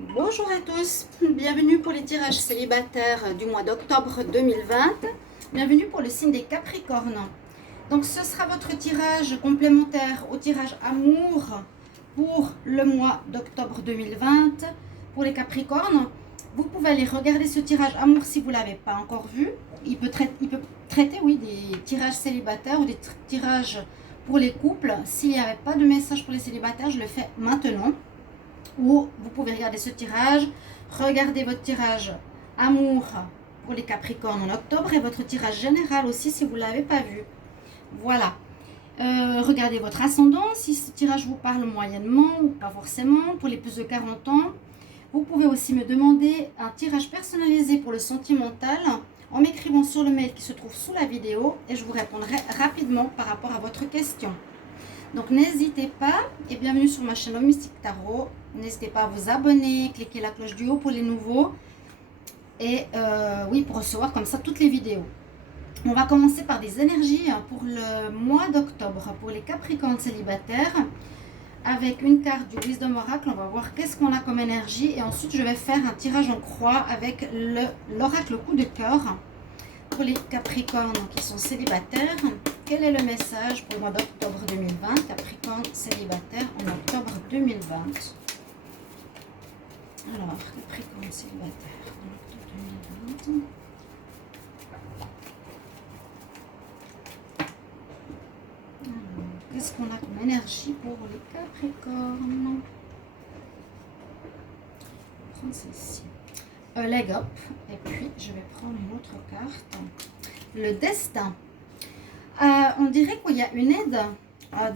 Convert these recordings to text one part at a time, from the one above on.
Bonjour à tous, bienvenue pour les tirages célibataires du mois d'octobre 2020. Bienvenue pour le signe des Capricornes. Donc ce sera votre tirage complémentaire au tirage amour pour le mois d'octobre 2020 pour les Capricornes. Vous pouvez aller regarder ce tirage amour si vous ne l'avez pas encore vu. Il peut traiter oui, des tirages célibataires ou des tirages pour les couples. S'il n'y avait pas de message pour les célibataires, je le fais maintenant. Ou vous pouvez regarder ce tirage, regarder votre tirage amour pour les Capricornes en octobre et votre tirage général aussi si vous ne l'avez pas vu. Voilà. Regardez votre ascendant, si ce tirage vous parle moyennement ou pas forcément, pour les plus de 40 ans. Vous pouvez aussi me demander un tirage personnalisé pour le sentimental en m'écrivant sur le mail qui se trouve sous la vidéo et je vous répondrai rapidement par rapport à votre question. Donc n'hésitez pas et bienvenue sur ma chaîne Homme Mystique Tarot. N'hésitez pas à vous abonner, cliquez la cloche du haut pour les nouveaux et oui, pour recevoir comme ça toutes les vidéos. On va commencer par des énergies pour le mois d'octobre pour les Capricornes célibataires avec une carte du Wisdom Oracle. On va voir qu'est-ce qu'on a comme énergie et ensuite je vais faire un tirage en croix avec l'oracle coup de cœur pour les Capricornes qui sont célibataires. Quel est le message pour le mois d'octobre 2020, Capricorne célibataire en octobre 2020? Alors, Capricorne célibataire en octobre 2020. Qu'est-ce qu'on a comme énergie pour les Capricornes? Je vais prendre celle-ci. Leg up. Et puis, je vais prendre une autre carte. Le destin. On dirait qu'il y a une aide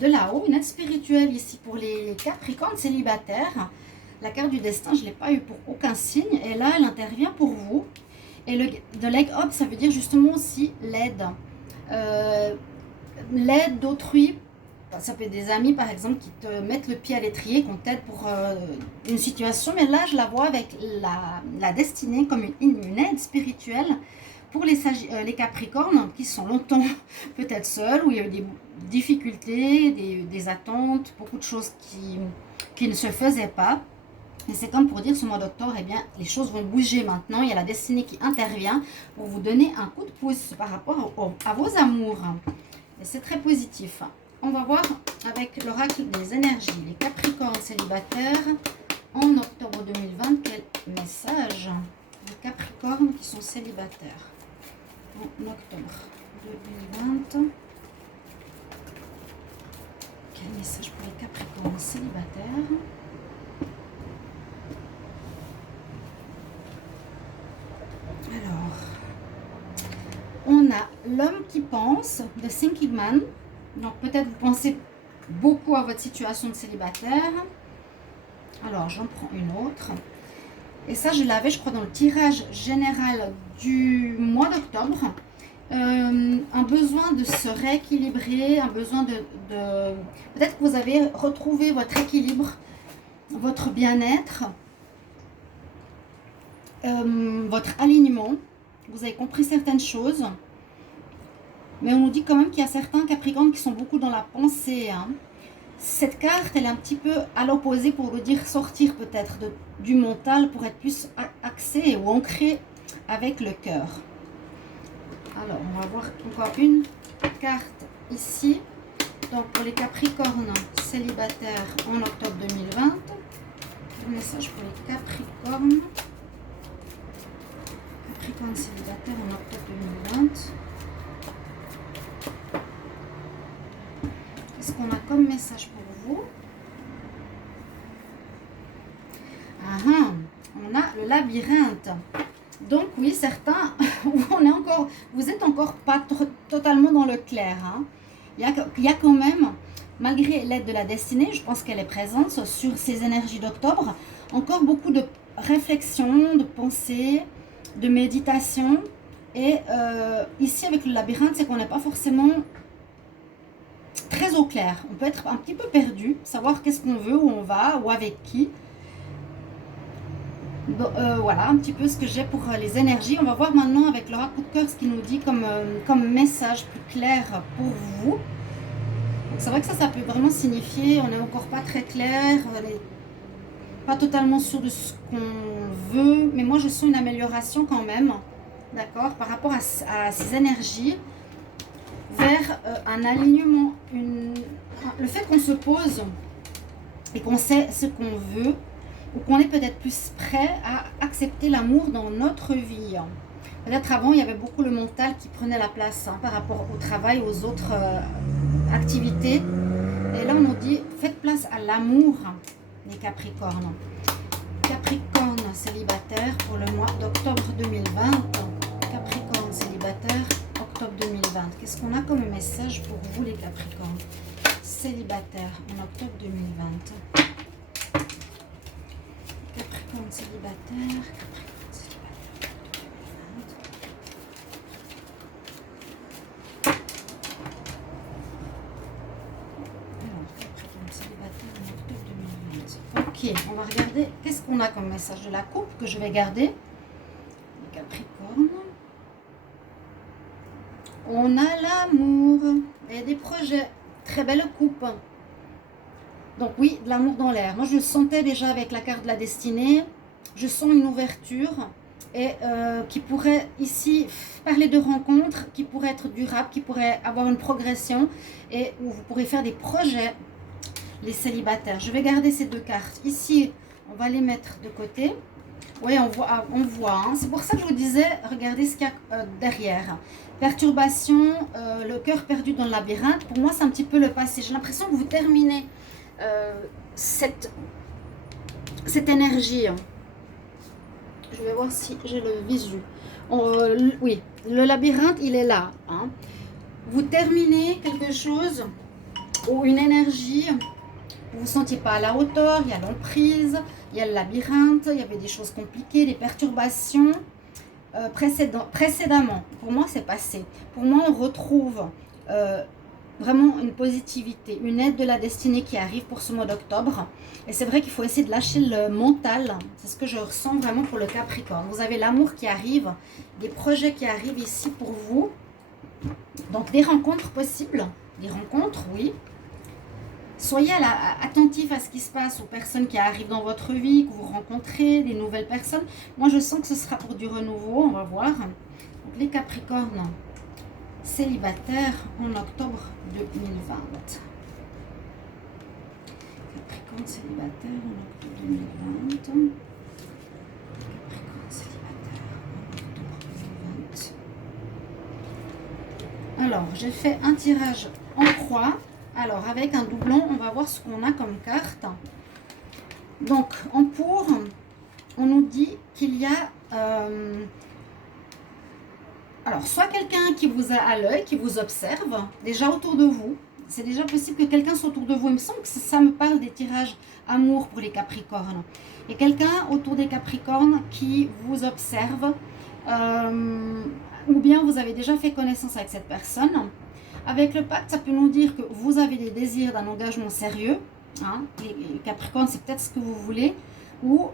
de là-haut, une aide spirituelle ici pour les Capricornes célibataires. La carte du destin, je ne l'ai pas eu pour aucun signe. Et là, elle intervient pour vous. Et de leg up, ça veut dire justement aussi l'aide. L'aide d'autrui. Ça peut être des amis, par exemple, qui te mettent le pied à l'étrier, qu'on t'aide pour une situation. Mais là, je la vois avec la destinée comme une aide spirituelle pour les Capricornes qui sont longtemps peut-être seuls, où il y a eu des difficultés, des attentes, beaucoup de choses qui ne se faisaient pas. Et c'est comme pour dire, ce mois d'octobre, eh bien, les choses vont bouger maintenant. Il y a la destinée qui intervient pour vous donner un coup de pouce par rapport à vos amours. Et c'est très positif. On va voir avec l'oracle des énergies, les Capricornes célibataires en octobre 2020, quel message les Capricornes qui sont célibataires en octobre 2020. Quel message pour les Capricornes célibataires? Alors, on a l'homme qui pense, The Thinking Man. Donc peut-être vous pensez beaucoup à votre situation de célibataire. Alors j'en prends une autre. Et ça je l'avais je crois dans le tirage général du mois d'octobre. Un besoin de se rééquilibrer, un besoin de peut-être que vous avez retrouvé votre équilibre, votre bien-être, votre alignement. Vous avez compris certaines choses. Mais on nous dit quand même qu'il y a certains Capricornes qui sont beaucoup dans la pensée. Hein. Cette carte, elle est un petit peu à l'opposé pour vous dire sortir peut-être du mental pour être plus axé ou ancré avec le cœur. Alors, on va voir encore une carte ici. Donc, pour les Capricornes célibataires en octobre 2020. Un message pour les Capricornes. Capricornes célibataires en octobre 2020. Qu'est-ce qu'on a comme message pour vous? On a le labyrinthe. Donc oui, certains, vous êtes encore pas totalement dans le clair. Hein. Il y a quand même, malgré l'aide de la destinée, je pense qu'elle est présente sur ces énergies d'octobre, encore beaucoup de réflexion, de pensée, de méditation. Et ici, avec le labyrinthe, c'est qu'on n'est pas forcément très au clair. On peut être un petit peu perdu, savoir qu'est-ce qu'on veut, où on va, ou avec qui. Bon, voilà un petit peu ce que j'ai pour les énergies. On va voir maintenant avec l'oracle coup de cœur ce qu'il nous dit comme message plus clair pour vous. C'est vrai que ça peut vraiment signifier, on n'est encore pas très clair, pas totalement sûr de ce qu'on veut, mais moi je sens une amélioration quand même, d'accord, par rapport à ces énergies, vers un alignement, le fait qu'on se pose et qu'on sait ce qu'on veut, ou qu'on est peut-être plus prêt à accepter l'amour dans notre vie. Peut-être avant, il y avait beaucoup le mental qui prenait la place par rapport au travail, aux autres activités. Et là, on nous dit, faites place à l'amour, les Capricornes. Capricorne célibataire pour le mois d'octobre 2020. Capricorne célibataire, octobre 2020. Qu'est-ce qu'on a comme message pour vous, les Capricornes célibataires en octobre 2020? Capricorne célibataire, Capricorne célibataire, 2020. Alors, Capricorne célibataire en octobre 2020. Ok, on va regarder qu'est-ce qu'on a comme message de la coupe que je vais garder. Les Capricornes. On a l'amour et des projets. Très belle coupe. Donc oui, de l'amour dans l'air. Moi, je le sentais déjà avec la carte de la destinée. Je sens une ouverture et qui pourrait ici parler de rencontres, qui pourrait être durable, qui pourrait avoir une progression et où vous pourrez faire des projets, les célibataires. Je vais garder ces deux cartes. Ici, on va les mettre de côté. Oui, on voit. Hein. C'est pour ça que je vous disais, regardez ce qu'il y a derrière. Perturbation, le cœur perdu dans le labyrinthe. Pour moi, c'est un petit peu le passé. J'ai l'impression que vous terminez cette énergie. Je vais voir si j'ai le visu. Oui, le labyrinthe, il est là. Hein. Vous terminez quelque chose ou une énergie. Vous ne vous sentiez pas à la hauteur. Il y a l'emprise, il y a le labyrinthe, il y avait des choses compliquées, des perturbations. Précédemment, pour moi c'est passé. Pour moi on retrouve vraiment une positivité, une aide de la destinée qui arrive pour ce mois d'octobre. Et c'est vrai qu'il faut essayer de lâcher le mental, c'est ce que je ressens vraiment pour le Capricorne. Vous avez l'amour qui arrive, des projets qui arrivent ici pour vous. Donc des rencontres possibles, des rencontres, oui. Soyez attentifs à ce qui se passe, aux personnes qui arrivent dans votre vie, que vous rencontrez, des nouvelles personnes. Moi, je sens que ce sera pour du renouveau, on va voir. Donc, les Capricornes célibataires en octobre 2020. Capricorne célibataire en octobre 2020. Capricorne célibataire en octobre 2020. Alors, j'ai fait un tirage en croix. Alors, avec un doublon, on va voir ce qu'on a comme carte. Donc, en pour, on nous dit qu'il y a... alors, soit quelqu'un qui vous a à l'œil, qui vous observe, déjà autour de vous. C'est déjà possible que quelqu'un soit autour de vous. Il me semble que ça me parle des tirages amour pour les Capricornes. Et quelqu'un autour des Capricornes qui vous observe, ou bien vous avez déjà fait connaissance avec cette personne. Avec le pacte, ça peut nous dire que vous avez des désirs d'un engagement sérieux. Hein, les Capricornes, c'est peut-être ce que vous voulez. Ou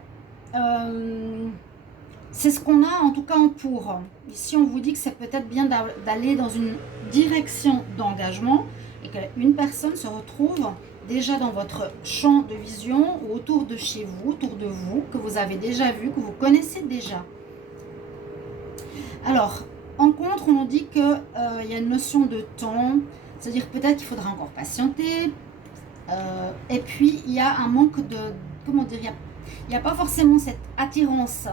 c'est ce qu'on a en tout cas en pour. Ici, on vous dit que c'est peut-être bien d'aller dans une direction d'engagement et qu'une personne se retrouve déjà dans votre champ de vision ou autour de chez vous, autour de vous, que vous avez déjà vu, que vous connaissez déjà. Alors, en contre, on nous dit qu'il y a une notion de temps, c'est-à-dire peut-être qu'il faudra encore patienter. Et puis, il y a un manque de... Comment dire, il n'y a pas forcément cette attirance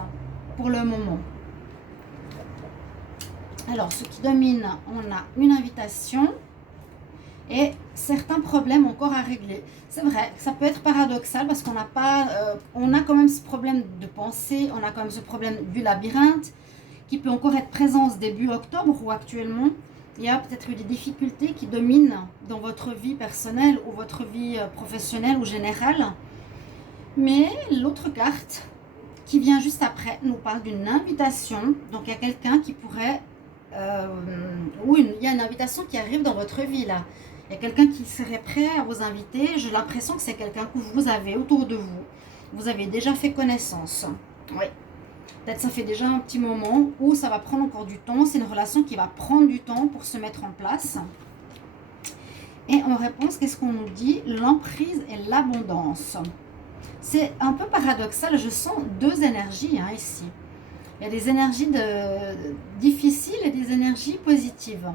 pour le moment. Alors, ce qui domine, on a une invitation et certains problèmes encore à régler. C'est vrai, ça peut être paradoxal parce qu'on n'a pas... on a quand même ce problème de pensée, on a quand même ce problème du labyrinthe qui peut encore être présent début octobre ou actuellement. Il y a peut-être eu des difficultés qui dominent dans votre vie personnelle ou votre vie professionnelle ou générale. Mais l'autre carte qui vient juste après nous parle d'une invitation. Donc il y a quelqu'un qui pourrait... il y a une invitation qui arrive dans votre vie là. Il y a quelqu'un qui serait prêt à vous inviter. J'ai l'impression que c'est quelqu'un que vous avez autour de vous. Vous avez déjà fait connaissance. Oui. Peut-être ça fait déjà un petit moment où ça va prendre encore du temps. C'est une relation qui va prendre du temps pour se mettre en place. Et en réponse, qu'est-ce qu'on nous dit? L'emprise et l'abondance. C'est un peu paradoxal, je sens deux énergies hein, ici. Il y a des énergies difficiles et des énergies positives.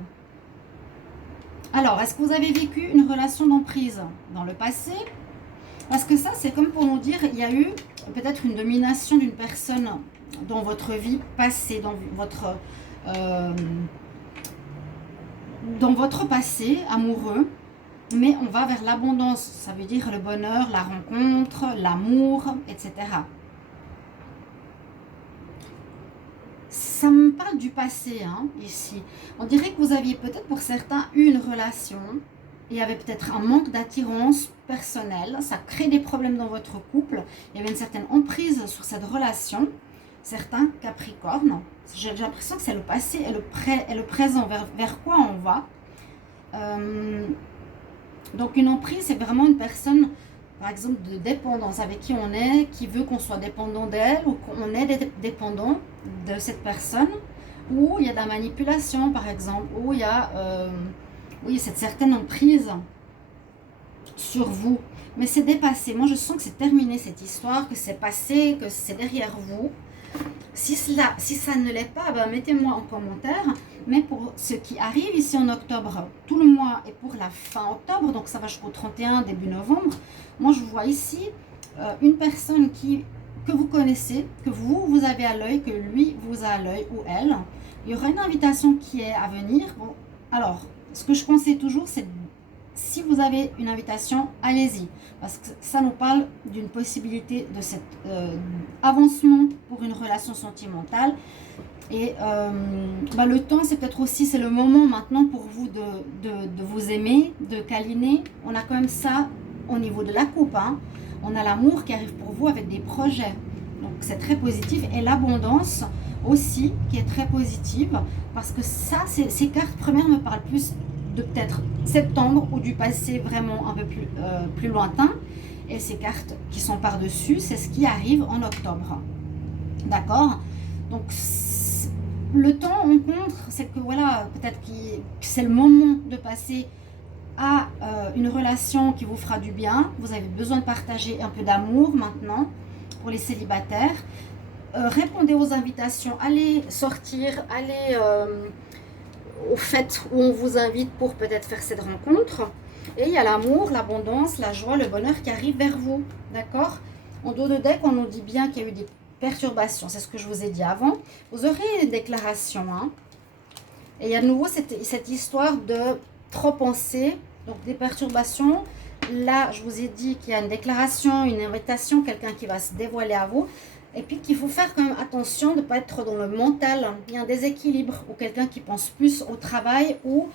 Alors, est-ce que vous avez vécu une relation d'emprise dans le passé? Parce que ça, c'est comme pour nous dire, il y a eu peut-être une domination d'une personne dans votre vie passée, dans votre passé amoureux. Mais on va vers l'abondance, ça veut dire le bonheur, la rencontre, l'amour, etc. Ça me parle du passé, hein, ici. On dirait que vous aviez peut-être pour certains eu une relation, il y avait peut-être un manque d'attirance personnelle, ça crée des problèmes dans votre couple, il y avait une certaine emprise sur cette relation. Certains Capricornes, j'ai l'impression que c'est le passé et le présent, vers quoi on va. Donc une emprise, c'est vraiment une personne, par exemple, de dépendance avec qui on est, qui veut qu'on soit dépendant d'elle ou qu'on est dépendant de cette personne, ou il y a de la manipulation, par exemple, ou il y a cette certaine emprise sur vous. Mais c'est dépassé. Moi, je sens que c'est terminé cette histoire, que c'est passé, que c'est derrière vous. Si ça ne l'est pas, ben mettez-moi en commentaire. Mais pour ce qui arrive ici en octobre, tout le mois est pour la fin octobre, donc ça va jusqu'au 31, début novembre. Moi, je vois ici une personne que vous connaissez, que vous avez à l'œil, que lui vous a à l'œil ou elle. Il y aura une invitation qui est à venir. Bon, alors, ce que je conseille toujours, c'est si vous avez une invitation, allez-y. Parce que ça nous parle d'une possibilité de cet avancement pour une relation sentimentale. Et le temps, c'est peut-être aussi, c'est le moment maintenant pour vous de vous aimer, de câliner. On a quand même ça au niveau de la coupe. Hein. On a l'amour qui arrive pour vous avec des projets. Donc c'est très positif. Et l'abondance aussi, qui est très positive. Parce que ça, ces cartes premières me parlent plus de peut-être septembre ou du passé vraiment un peu plus lointain. Et ces cartes qui sont par-dessus, c'est ce qui arrive en octobre. D'accord? Donc, le temps on contre, c'est que voilà, peut-être que c'est le moment de passer à une relation qui vous fera du bien. Vous avez besoin de partager un peu d'amour maintenant pour les célibataires. Répondez aux invitations, allez sortir, allez aux fêtes où on vous invite pour peut-être faire cette rencontre. Et il y a l'amour, l'abondance, la joie, le bonheur qui arrive vers vous. D'accord? En dos de deck, on nous dit bien qu'il y a eu des perturbations, c'est ce que je vous ai dit avant. Vous aurez une déclaration. Hein? Et il y a de nouveau cette histoire de trop penser, donc des perturbations. Là, je vous ai dit qu'il y a une déclaration, une invitation, quelqu'un qui va se dévoiler à vous. Et puis qu'il faut faire quand même attention de ne pas être trop dans le mental. Il y a un déséquilibre ou quelqu'un qui pense plus au travail ou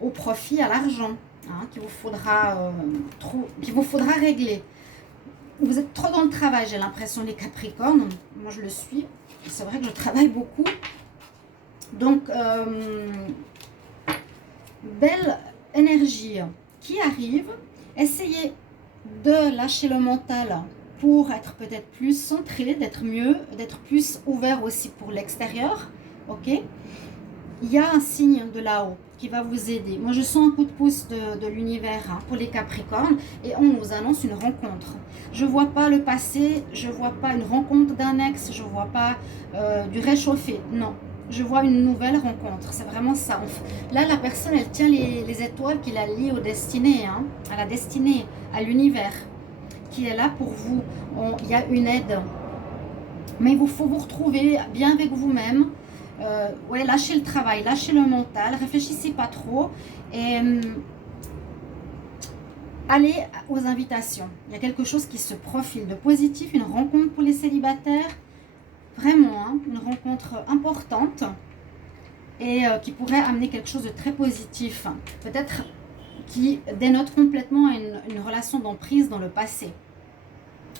au profit, à l'argent, hein, qu'il vous faudra régler. Vous êtes trop dans le travail, j'ai l'impression, les Capricornes. Moi, je le suis. C'est vrai que je travaille beaucoup. Donc, belle énergie qui arrive. Essayez de lâcher le mental pour être peut-être plus centré, d'être mieux, d'être plus ouvert aussi pour l'extérieur. Ok? Il y a un signe de là-haut qui va vous aider. Moi, je sens un coup de pouce de l'univers hein, pour les Capricornes et on nous annonce une rencontre. Je ne vois pas le passé, je ne vois pas une rencontre d'un ex, je ne vois pas du réchauffé. Non, je vois une nouvelle rencontre. C'est vraiment ça. Là, la personne, elle tient les étoiles qui la lient aux destinées, hein, à la destinée, à l'univers qui est là pour vous. Il y a une aide. Mais il faut vous retrouver bien avec vous-même. Ouais, lâchez le travail, lâchez le mental, réfléchissez pas trop et allez aux invitations. Il y a quelque chose qui se profile de positif, une rencontre pour les célibataires, vraiment hein, une rencontre importante et qui pourrait amener quelque chose de très positif, peut-être qui dénote complètement une relation d'emprise dans le passé.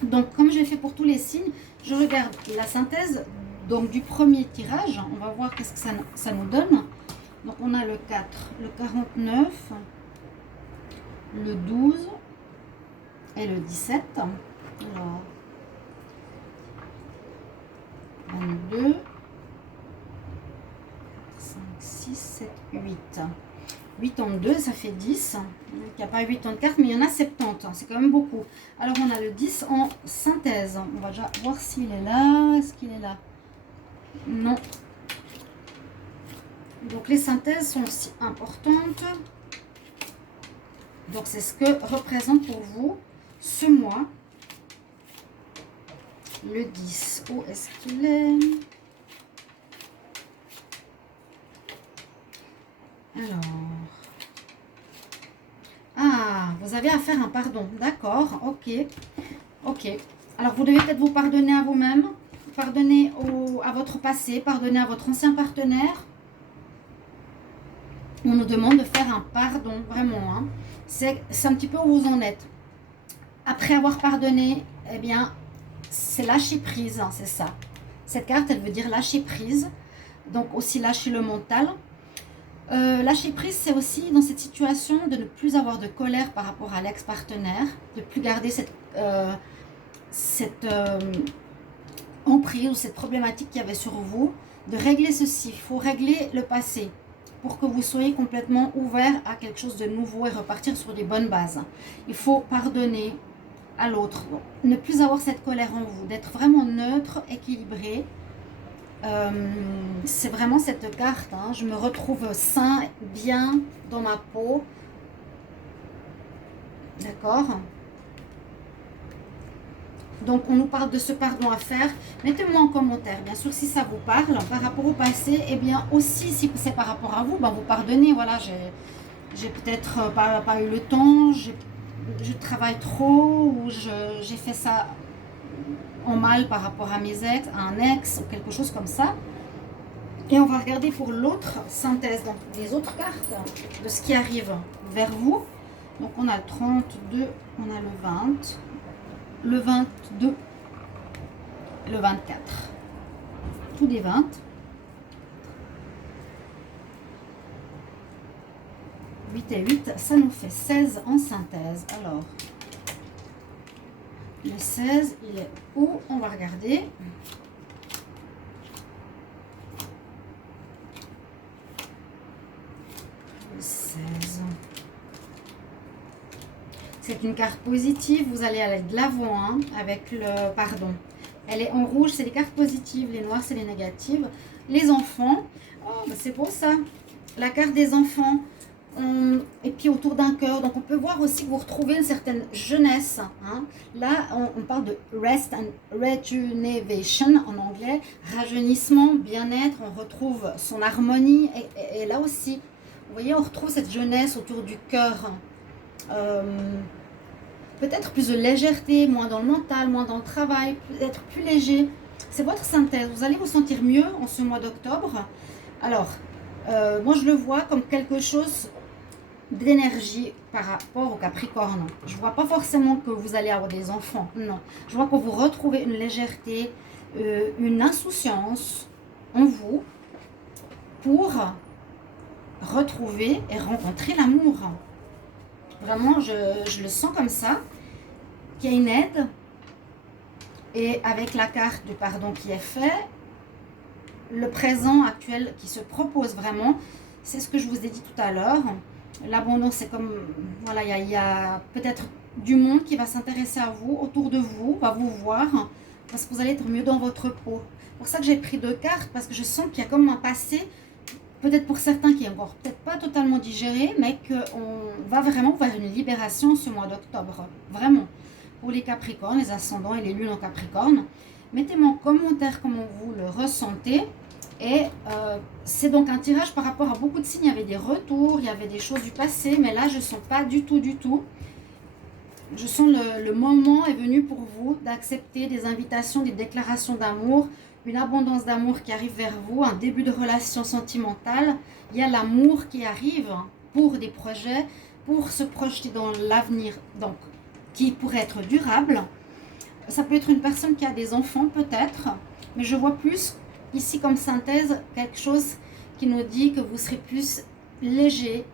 Donc comme j'ai fait pour tous les signes, je regarde la synthèse donc du premier tirage, on va voir qu'est-ce que ça nous donne. Donc on a le 4, le 49, le 12 et le 17. Alors 22, 5, 6, 7, 8. 82, ça fait 10. Il n'y a pas 84, mais il y en a 70. C'est quand même beaucoup. Alors, on a le 10 en synthèse. On va déjà voir s'il est là. Est-ce qu'il est là? Non. Donc, les synthèses sont aussi importantes. Donc, c'est ce que représente pour vous ce mois. Le 10. Où est-ce qu'il est? Alors, ah, vous avez à faire un pardon, d'accord, ok, ok. Alors, vous devez peut-être vous pardonner à vous-même, pardonner à votre passé, pardonner à votre ancien partenaire. On nous demande de faire un pardon, vraiment, hein. C'est un petit peu où vous en êtes. Après avoir pardonné, eh bien, c'est lâcher prise, hein, c'est ça. Cette carte, elle veut dire lâcher prise, donc aussi lâcher le mental. Lâcher prise, c'est aussi dans cette situation de ne plus avoir de colère par rapport à l'ex-partenaire, de ne plus garder cette emprise ou cette problématique qu'il y avait sur vous, de régler ceci. Il faut régler le passé pour que vous soyez complètement ouvert à quelque chose de nouveau et repartir sur des bonnes bases. Il faut pardonner à l'autre, ne plus avoir cette colère en vous, d'être vraiment neutre, équilibré. C'est vraiment cette carte, hein. Je me retrouve sain, bien dans ma peau. D'accord? Donc, on nous parle de ce pardon à faire. Mettez-moi en commentaire, bien sûr, si ça vous parle. Par rapport au passé, et bien aussi, si c'est par rapport à vous, ben, vous pardonnez. Voilà, j'ai peut-être pas eu le temps, je travaille trop, ou j'ai fait ça en mal par rapport à mes ex, à un ex, ou quelque chose comme ça. Et on va regarder pour l'autre synthèse, donc les autres cartes de ce qui arrive vers vous. Donc on a le 32, on a le 20, le 22, le 24. Tous les 20. Et 8, ça nous fait 16 en synthèse. Alors, le 16, il est où? On va regarder. Le 16. C'est une carte positive. Vous allez aller de l'avant, hein, avec le pardon. Elle est en rouge, c'est les cartes positives. Les noirs, c'est les négatives. Les enfants. Oh, c'est beau ça. La carte des enfants. Et puis autour d'un cœur, donc on peut voir aussi que vous retrouvez une certaine jeunesse, hein. Là on parle de rest and rejuvenation en anglais, rajeunissement, bien-être, on retrouve son harmonie et là aussi vous voyez on retrouve cette jeunesse autour du cœur, peut-être plus de légèreté, moins dans le mental, moins dans le travail, peut-être plus léger. C'est votre synthèse, vous allez vous sentir mieux en ce mois d'octobre. Alors moi je le vois comme quelque chose d'énergie par rapport au Capricorne. Je vois pas forcément que vous allez avoir des enfants, non. Je vois que vous retrouvez une légèreté, une insouciance en vous pour retrouver et rencontrer l'amour. Vraiment, je le sens comme ça, qu'il y a une aide. Et avec la carte du pardon qui est fait, le présent actuel qui se propose vraiment, c'est ce que je vous ai dit tout à l'heure. L'abondance, c'est comme, voilà, il y a peut-être du monde qui va s'intéresser à vous, autour de vous, va vous voir, parce que vous allez être mieux dans votre peau. C'est pour ça que j'ai pris 2 cartes, parce que je sens qu'il y a comme un passé, peut-être pour certains qui est encore peut-être pas totalement digéré, mais qu'on va vraiment vers une libération ce mois d'octobre. Vraiment. Pour les Capricornes, les ascendants et les lunes en Capricorne. Mettez-moi en commentaire comment vous le ressentez. Et c'est donc un tirage par rapport à beaucoup de signes. Il y avait des retours, il y avait des choses du passé, mais là je ne sens pas du tout, Je sens le moment est venu pour vous d'accepter des invitations, des déclarations d'amour, une abondance d'amour qui arrive vers vous, un début de relation sentimentale. Il y a l'amour qui arrive pour des projets, pour se projeter dans l'avenir, donc qui pourrait être durable. Ça peut être une personne qui a des enfants peut-être, mais je vois plus ici comme synthèse quelque chose qui nous dit que vous serez plus léger.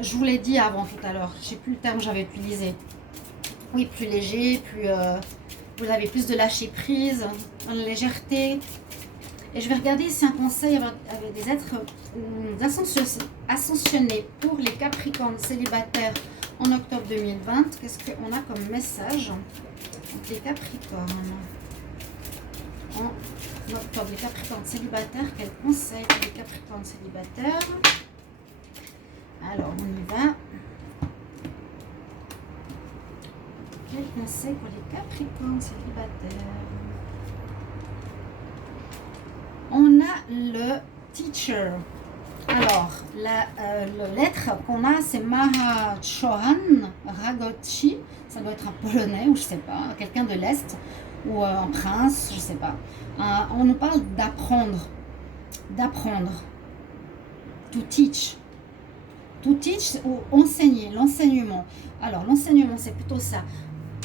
Je vous l'ai dit avant tout à l'heure, je ne sais plus le terme que j'avais utilisé. Oui, plus léger, plus vous avez plus de lâcher prise, une légèreté. Et je vais regarder ici un conseil avec des êtres ascensionnés pour les Capricornes célibataires en octobre 2020. Qu'est-ce qu'on a comme message donc les Capricornes en octobre? Les Capricornes célibataires, quel conseil pour les Capricornes célibataires? Alors, on y va. Quel conseil pour les Capricornes célibataires? On a le teacher. Alors, la lettre qu'on a, c'est Mahachohan Ragochi. Ça doit être un polonais ou je sais pas, quelqu'un de l'Est ou un prince, je sais pas. On nous parle d'apprendre. D'apprendre. To teach. To teach ou enseigner, l'enseignement. Alors, l'enseignement, c'est plutôt ça.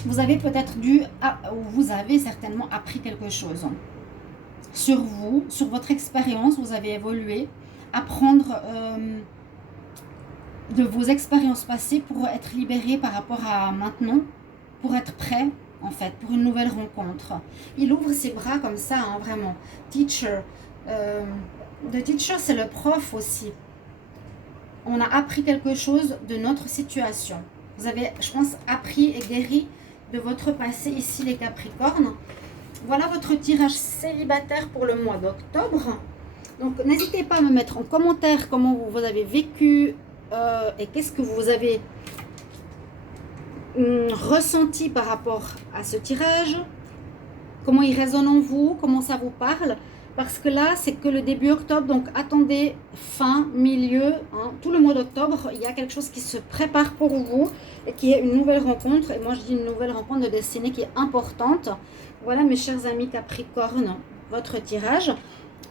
Vous avez peut-être vous avez certainement appris quelque chose. Sur vous, sur votre expérience, vous avez évolué, apprendre de vos expériences passées pour être libéré par rapport à maintenant, pour être prêt en fait, pour une nouvelle rencontre. Il ouvre ses bras comme ça, hein, vraiment. Teacher. The teacher, c'est le prof aussi. On a appris quelque chose de notre situation. Vous avez, je pense, appris et guéri de votre passé ici, les Capricornes. Voilà votre tirage célibataire pour le mois d'octobre. Donc, n'hésitez pas à me mettre en commentaire comment vous avez vécu et qu'est-ce que vous avez ressenti par rapport à ce tirage. Comment il résonne en vous, comment ça vous parle. Parce que là, c'est que le début octobre, donc attendez fin, milieu, hein, tout le mois d'octobre, il y a quelque chose qui se prépare pour vous et qui est une nouvelle rencontre. Et moi, je dis une nouvelle rencontre de destinée qui est importante. Voilà, mes chers amis Capricorne, votre tirage.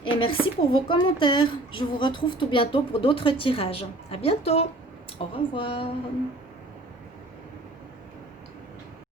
Et merci pour vos commentaires. Je vous retrouve tout bientôt pour d'autres tirages. À bientôt. Au revoir.